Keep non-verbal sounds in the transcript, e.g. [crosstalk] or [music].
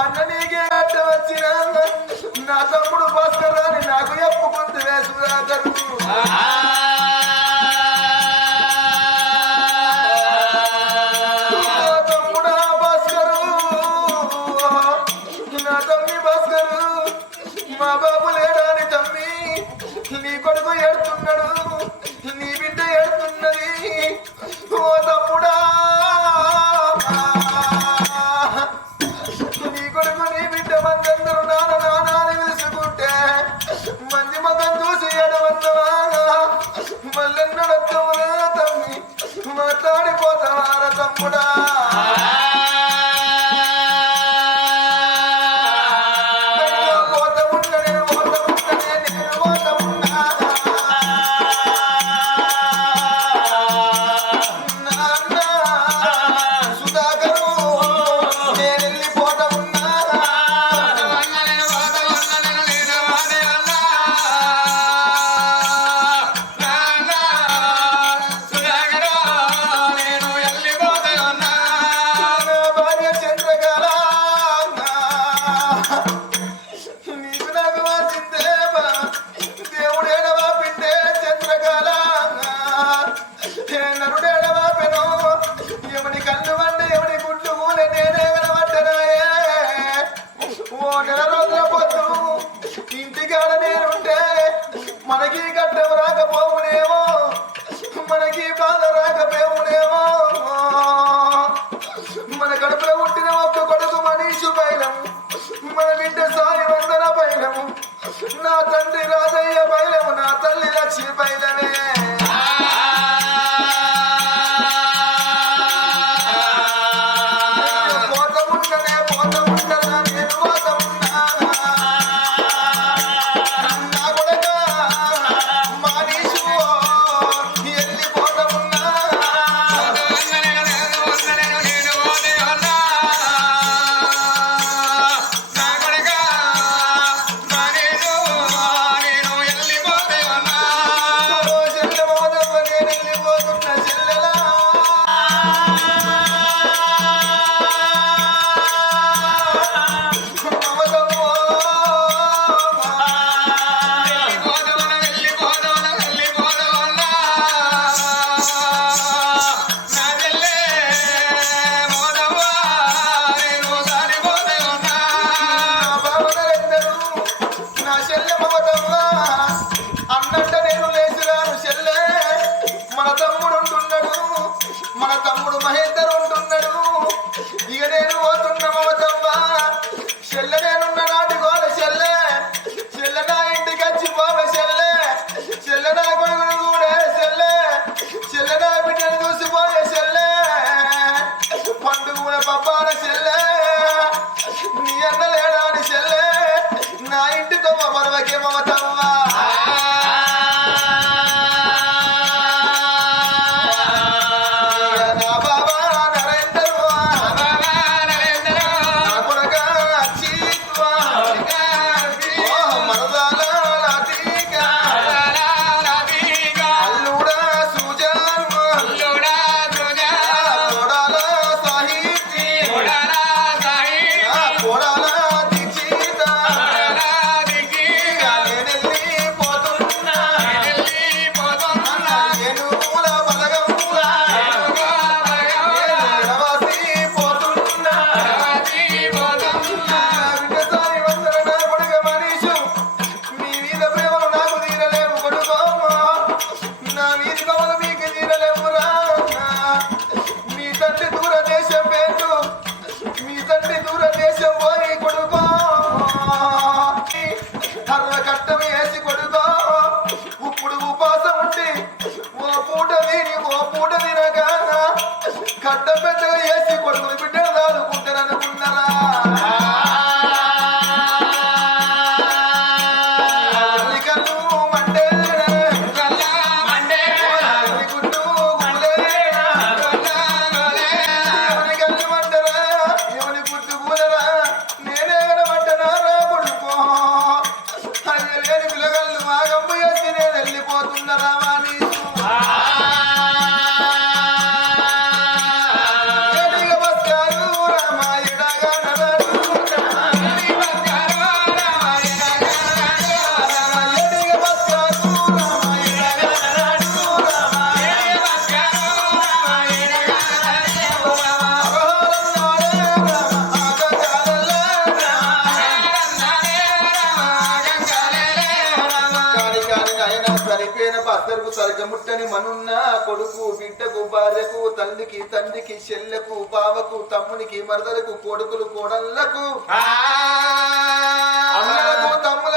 అన్న నీకే అడ్డ వచ్చిన నా తమ్ముడు భాస్కర్ నాకు ఎప్పుకుంది వేసుకురాగలరు. Uh-huh. [laughs] বাবা দেবে సరిగముట్టని మనున్న కొడుకు బిడ్డకు భార్యకు తల్లికి తండ్రికి చెల్లెకు బావకు తమ్మునికి మరదలకు కొడుకులు కోడళ్ళకు తమ్ములకు